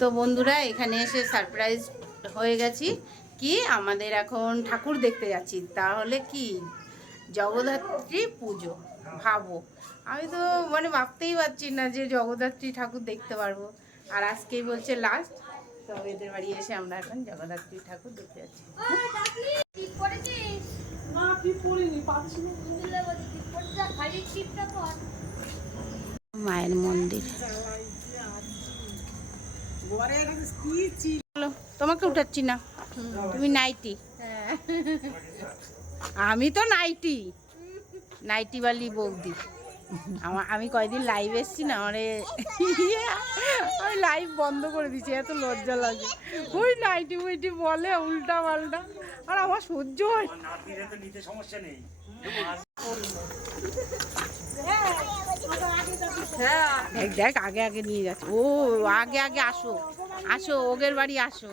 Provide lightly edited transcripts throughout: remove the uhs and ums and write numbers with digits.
তো বন্ধুরা এখানে এসে সারপ্রাইজ হয়ে গেছি কি আমাদের এখন ঠাকুর দেখতে যাচ্ছি। তাহলে কি জগদ্ধাত্রী পুজো, ভাবো আমি তো মানে ভাবতেই পারছি না যে জগদ্ধাত্রী ঠাকুর দেখতে পারবো। আর আজকেই বলছে লাস্ট, তো এদের বাড়ি এসে আমরা এখন জগদ্ধাত্রী ঠাকুর দেখতে যাচ্ছি। মায়ের মন্দির, তোমাকে উঠাচ্ছি না, তুমি নাইটি, আমি তো নাইটি বালি বৌদি। আমি কয়দিন লাইভ এসছি না, মানে আমি লাইভ বন্ধ করে দিচ্ছি, এত লজ্জা লাগে। ওই নাইটি মুইটি বলে উল্টা পাল্টা, আর আমার সহ্য হয়। দেখ আগে আগে নিয়ে যাচ্ছে, ও আগে আগে আসো আসো, ওগের বাড়ি আসো।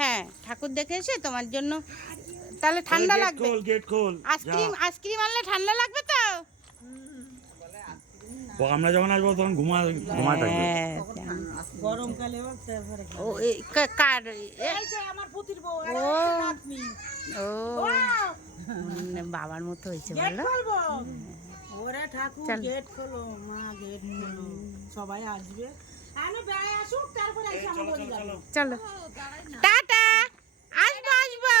হ্যাঁ ঠাকুর দেখে এসে তোমার জন্য তাহলে ঠান্ডা লাগবে, আইসক্রিম আনলে ঠান্ডা লাগবে তো। আমরা যখন আসবো তখন ঘুমা থাকবে গরমকালে। ও কার ও বাবার মতো হয়েছে বলো। ওরা ঠাকুর গেট খোলো, মা গেট খোলো, সবাই আসবে। চলো টাটা, আসবো আসবো।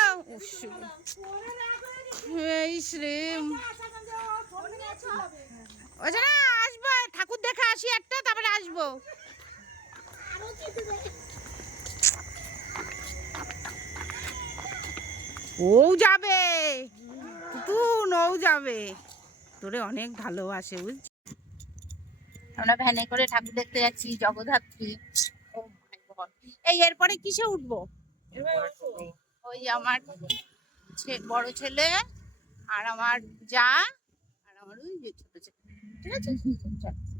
আসবো, ঠাকুর দেখে আসি একটা, তারপরে আসবো। ও যাবে তুতুন, ও যাবে, তোরে অনেক ভালোবাসে বুঝছি। আমরা ভ্যানে করে ঠাকুর দেখতে যাচ্ছি জগদ্ধাত্রী। এই এরপরে কিসে উঠবো? ওই আমার বড় ছেলে আর আমার যা আর আমার ওই যে ছোট ছেলে, ঠিক আছে।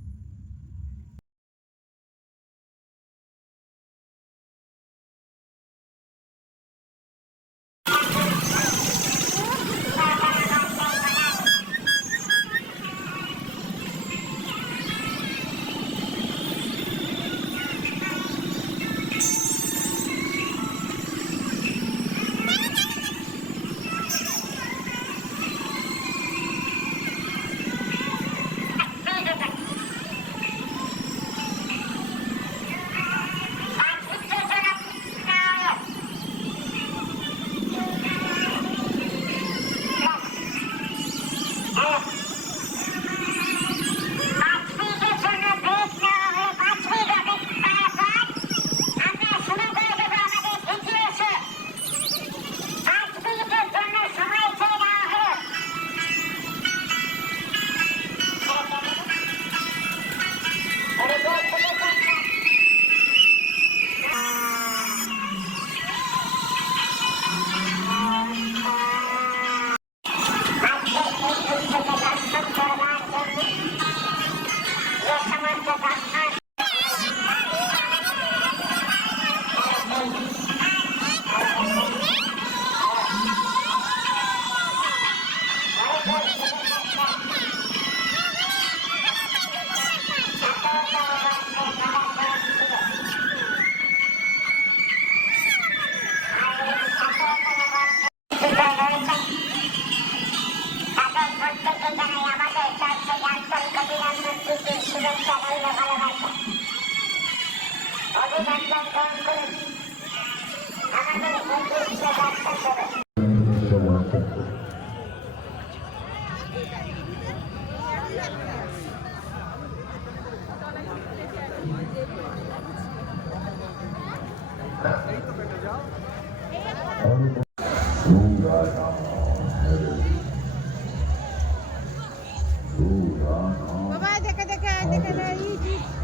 বাবা দেখে দেখে দেখে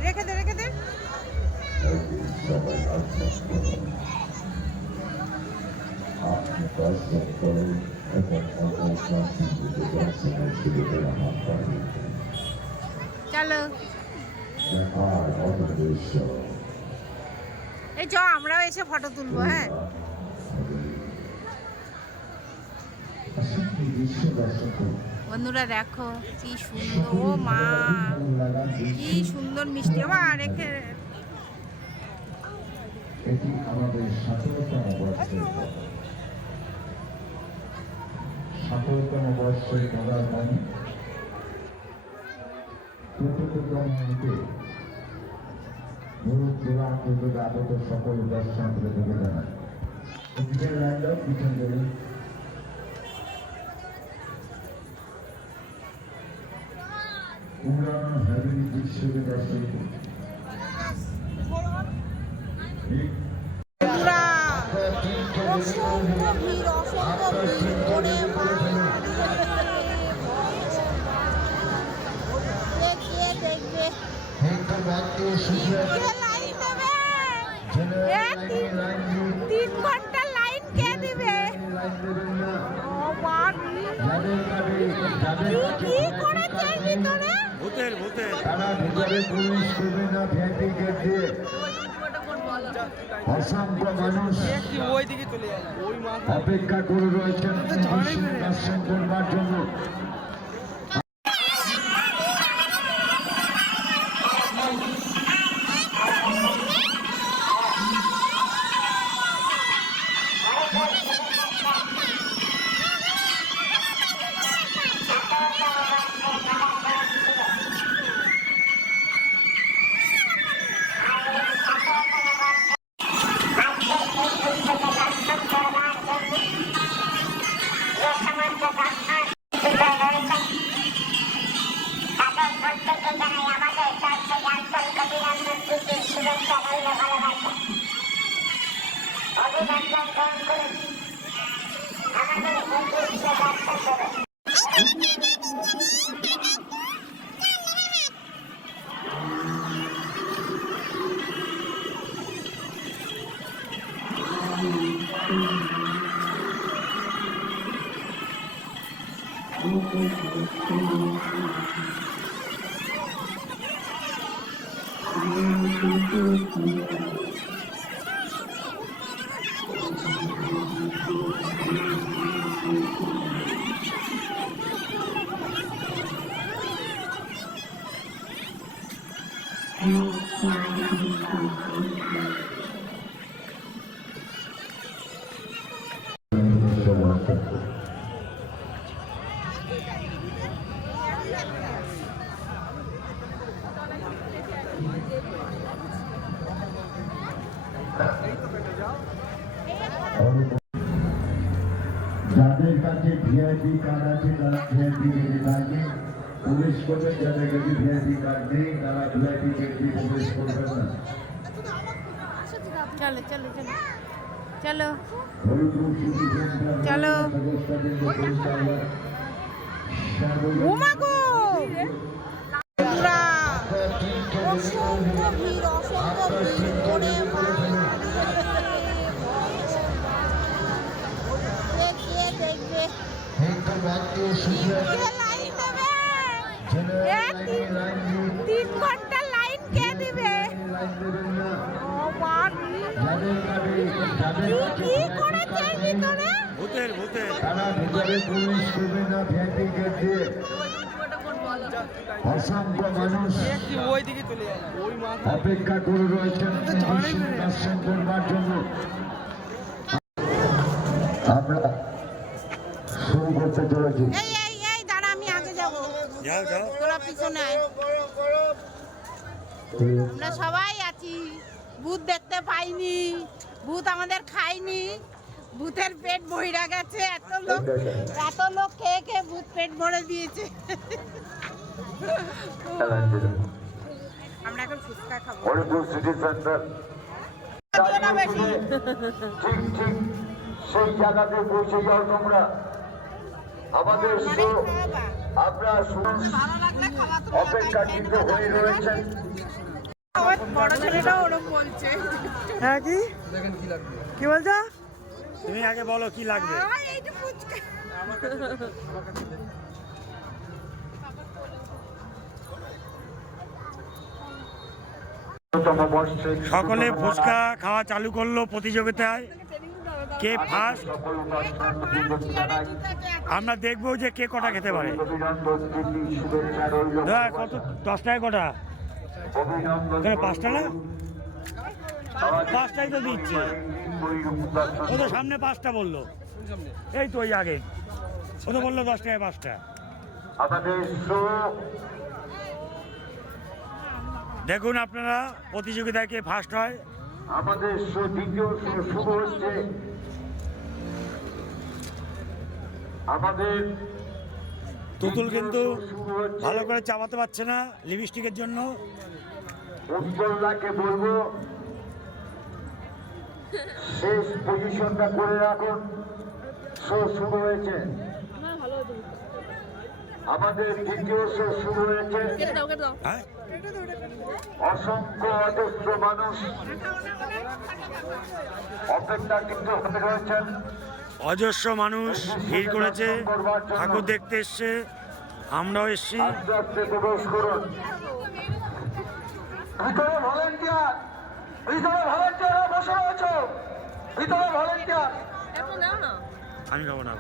রেখে দে রেখে দে। চলো এই চ আমরাও এসে ফটো তুলবো। হ্যাঁ বিশ্ব দর্শক বন্ধুরা দেখো কি সুন্দর, ও মা কি সুন্দর মিষ্টি। ও মা রেখে এটি আমাদের 17তম বর্ষের 17তম বর্ষের পদার্পণে 14তম মিনিটে দূর দূরান্ত থেকে আগত সকল দর্শকদের থেকে জানায় পিছন লাইনটাও পিছন ধরে পুরানো হাবিলি দৃশ্যকে দর্শন করি। বন্ধুরা অসংখ্য ভিড়, অসংখ্য ভিড় করে দেখবে লাইন দেবে, 3 ঘন্টা লাইন কে দিবে? কি করেছে ভিতরে? তারা ভিতরে প্রবেশ করবে না ভ্যাটি গেট দিয়ে। অসংখ্য মানুষ অপেক্ষা করে রয়েছেন দর্শন করবার জন্য। যাদের কাছে ভিআইপি কার্ড আছে তারা ভিআইপি গেটে থাকবে, প্রবেশ করবে। যাদের কাছে ভিআইপি কার্ড নেই তারা ভিআইপি গেট দিয়ে প্রবেশ করবে না। চলো চলো চলো চলো হরিপুর সিটি সেন্টার চলো। ঘুমাগো বন্ধুরা অসংখ্য ভিড়, অসংখ্য ভিড় করে দেখবে লাইন দেবে, 3 ঘন্টা লাইন কে দিবে? কি করেছে ভিতরে? তারা ভিতরে প্রবেশ করবে না ভ্যাটি গেট দিয়ে। অসংখ্য মানুষ অপেক্ষা করে রয়েছেন দর্শন করবার জন্য। আমরা শুরু করতে চলেছি। এই এই এই দাঁড়া, আমি আগে যাবো, তোরা পিছনে আয়। আমরা সবাই আছি, ভূত দেখতে পাইনি, ভূত আমাদের খায়নি, ভূতের পেট ভইরা গেছে। এত লোক খেয়ে খেয়ে ভূত পেট ভরে দিয়েছে। আমরা এখন ফুচকা খাবো। হরিপুর সিটি সেন্টার বেশি ঠিক ঠিক সেই জায়গাতে পৌঁছে যাও তোমরা। আমাদের শো আপনারা অপেক্ষাকৃত হয়ে রয়েছেন। আমার বড় ছেলেটা ওরকম বলছে। হ্যাঁ কি কি বলছো? তুমি আগে বলো কি লাগবে। এইটা ফুচকা। সকলে ফুচকা খাওয়া চালু করলো প্রতিযোগিতায়। কে ফার্স্ট আমরা দেখবো যে কে কটা খেতে পারে। দাদা কত 10 টাকা কটা? কেন 5টা না? 5টাই তো দিচ্ছে। ও তো সামনে 5টা বললো, এই তো ওই আগে ও তো বললো 10 টাকায় 5টা। দেখুন আপনারা প্রতিযোগিতায় কে ফার্স্ট হয়। আমাদের দ্বিতীয় শুরু হচ্ছে। আমাদের তুতুল কিন্তু ভালো করে চাপাতে পারছে না লিপস্টিকের জন্য। উজ্জ্বলদাকে বলবো শেষ পজিশনটা করে রাখুন। শো শুরু হয়েছে, আমাদের দ্বিতীয় শো শুরু হয়েছে। হ্যাঁ অসংখ্য অজস্র মানুষ অপেক্ষা কিন্তু হতে রয়েছেন। অজস্র মানুষ ভিড় করেছে, ঠাকুর দেখতে এসছে, আমরাও এসছি। আস্তে আস্তে প্রবেশ করুন। ভিতরে ভলেন্টিয়ার, ভিতরে ভলেন্টিয়ার বসে রয়েছে, ভিতরে ভলেন্টিয়ার। আমি খাবো না।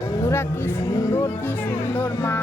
বন্ধুরা কি সুন্দর মা।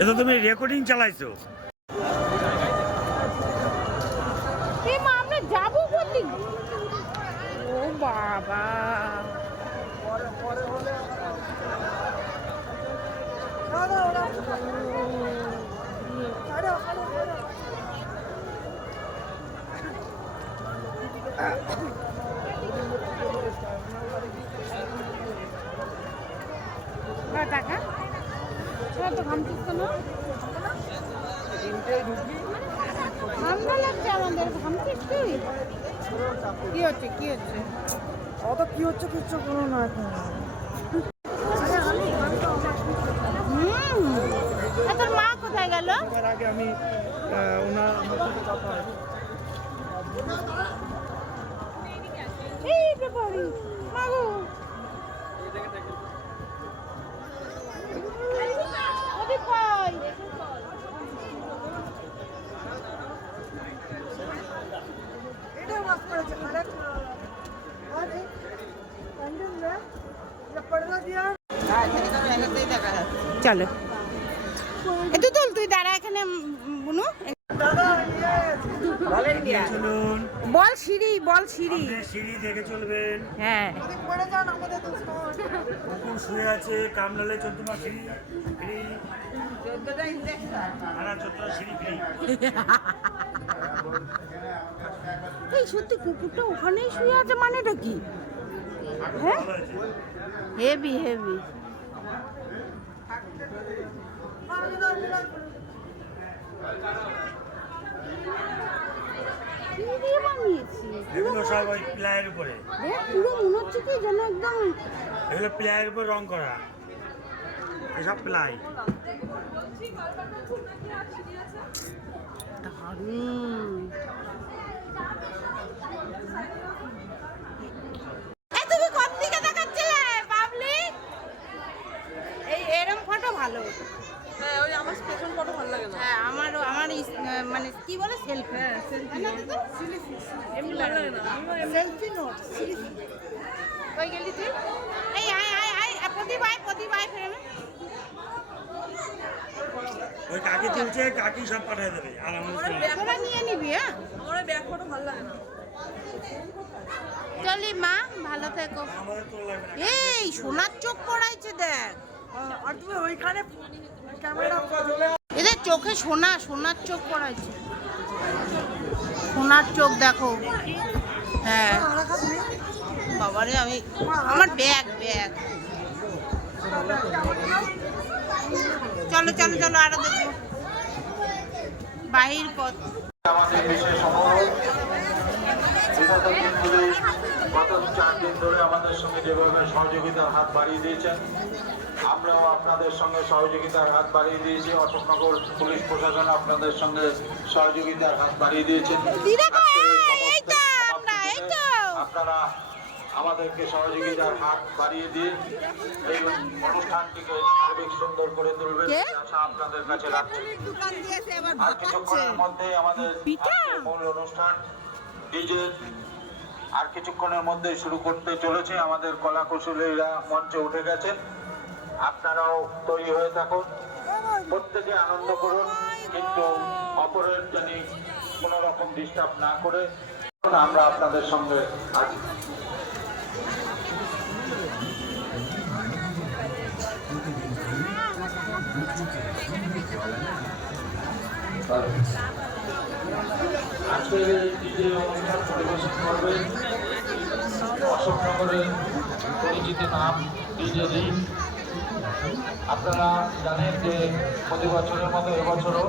এটা তুমি রেকর্ডিং চালাইছো? মা আমরা যাবো বললি? ও বাবা, টাকা তো ঘামছিস কেন? ঠান্ডা লাগছে আমাদের, ঘামছিস তুই? কি হচ্ছে কি হচ্ছে? অত কি হচ্ছে কিচ্ছু কোনো না এখন। তোর মা কোথায় গেল? এর আগে আমি ওনার সাথে কথা হয়। এই ব্যাপারি মাগো, ওদিক কই? এটাও মাছ পড়েছে আরে আরে প্যান্ডেল রে যা পড়লা দিয়া। চলো একটু তুল, তুই দাঁড়া এখানে বুনু। চলুন, বল সিঁড়ি, বল সিঁড়ি। আপনি সিঁড়ি দেখে চলবেন। হ্যাঁ পড়ে যান আমাদের তো কুকুর শুয়ে আছে, কামলালে 14 মাস সিঁড়ি ফ্রি। 14 সিঁড়ি ফ্রি। এই সত্যি কুকুরটা ওখানেই শুয়ে আছে, মানেটা কি? হ্যাঁ হেভি হেভি। কি দিয়ে বানিয়েছি? এগুলো সব ওই প্লায়ের উপরে, দেখ পুরো মনে হচ্ছে কি যেন একদম এগুলো প্লায়ের উপর রং করা, এসব প্লাই। দারুণ। এই তুমি কোন দিকে তাকাচ্ছিলে পাবলিক? এই এরকম ফটো ভালো। হ্যাঁ ওই আমার পেছন ফটো ভালো লাগে না। হ্যাঁ আমারও, আমার মানে কি বলে সেলফি। হ্যাঁ সেলফি না তো এমনি ভালো লাগে না। Selfie note selfie. কই গেলি তুই? এই আয় আয় আয়, প্রদীপ আয় ফ্রেমে। ওই কাকি তুলছে, কাকি সব পাঠিয়ে দেবে আর আমাদের তোরা নিয়ে নিবি। হ্যাঁ আমার ব্যাক ফটো ভালো লাগে না। চলি মা, ভালো থেকো। আমাদের তো লাগবে না। এই সোনার চোখ পড়াইছে দেখ, আর তুমি ওইখানে ক্যামেরা এদের চোখে সোনার চোখ পড়াইছে, সোনার চোখ দেখো। হ্যাঁ বাবারে, আমি আমার ব্যাগ চলো চলো চলো, আরো দেখবো বাহির পথ। আমাদের বিশেষ অনুরোধ, বিগত দিনগুলি গত 4 দিন ধরে আমাদের সঙ্গে যেভাবে সহযোগিতার হাত বাড়িয়ে দিয়েছেন, আমরাও আপনাদের সঙ্গে সহযোগিতার হাত বাড়িয়ে দিয়েছি। অশোকনগর পুলিশ প্রশাসন আপনাদের সঙ্গে সহযোগিতার হাত বাড়িয়ে দিয়েছেন। আপনারা আমাদেরকে সহযোগিতার হাত বাড়িয়ে দিয়ে এই অনুষ্ঠানটিকে আরো সুন্দর করে তুলবেন, আশা আপনাদের কাছে রাখছি। আর কিছুক্ষণের মধ্যে আমাদের আজকের মূল অনুষ্ঠান ডিজে আর কিছুক্ষণের মধ্যে শুরু করতে চলেছে। আমাদের কলা কুশলীরা মঞ্চে উঠে গেছেন, আপনারাও তৈরি হয়ে থাকুন, প্রত্যেকে আনন্দ করুন, কিন্তু অপরের জানি কোনো রকম ডিস্টার্ব না করে আমরা আপনাদের সঙ্গে আছি। আজকের এই ডিজে অনুষ্ঠান পরিবেশন করবে অশোকনগরের পরিচিত নাম ডিজে রিং। আপনারা জানেন যে প্রতি বছরের মতো এবছরও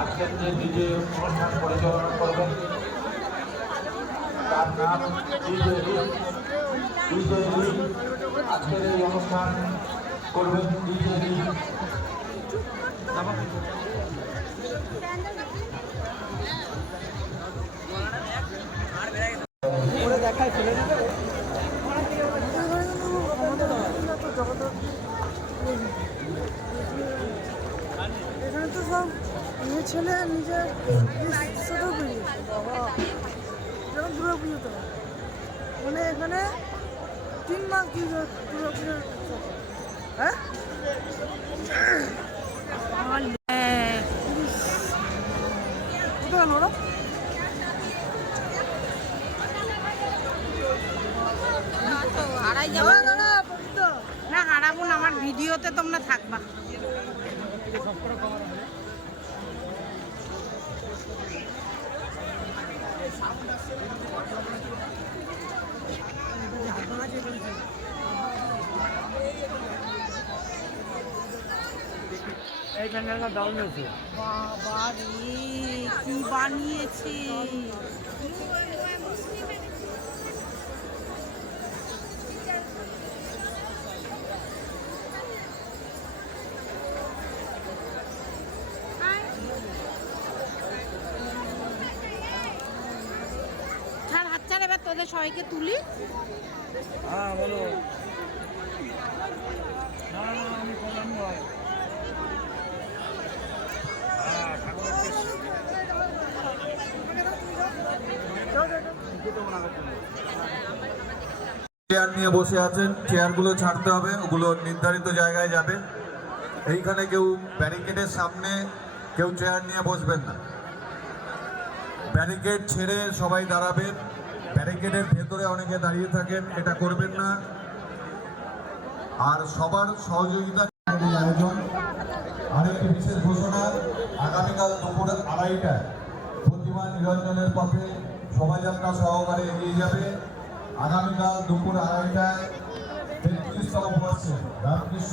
আজকের যে ডিজে অনুষ্ঠান পরিচালনা করবেন তার নাম ডিজে রিং। আজকের এই অনুষ্ঠান করবেন ডিজে রিং। দেখায় ফেলে দেবে। এখানে তো সব মেয়ে ছেলে নিজের ছোটো বেরিয়েছে বাবা, যেমন দুর্গা পুজোতে মানে এখানে 3 মাস হ্যাঁ কোথায় ওরা হারাই যাবো না, হারাবো না, আমার ভিডিওতে তোমরা থাকবা। এই প্যান্ডেলটা দারুণ হয়েছে। বাবা রে, কি বানিয়েছে! ছাড়, হাত ছাড়, এবার তোদের সবাইকে তুলি। হ্যাঁ বলো। না না আমি করলাম ভাই। চেয়ার নিয়ে বসে আছেন, চেয়ারগুলো ছাড়তে হবে, ওগুলো নির্ধারিত জায়গায় যাবে। এইখানে কেউ ব্যারিকেডের সামনে কেউ চেয়ার নিয়ে বসবেন না, ব্যারিকেড ছেড়ে সবাই দাঁড়াবেন। ব্যারিকেডের ভেতরে অনেকে দাঁড়িয়ে থাকেন, এটা করবেন না। আর সবার সহযোগিতা আয়োজন। আরেকটি বিশেষ ঘোষণা, আগামীকাল দুপুর 2:30টায় প্রতিমা নিরঞ্জনের পথে শোভাযাত্রা সহকারে এগিয়ে যাবে। আগামীকাল দুপুর 2:30টায় 33তম বর্ষে রামকৃষ্ণ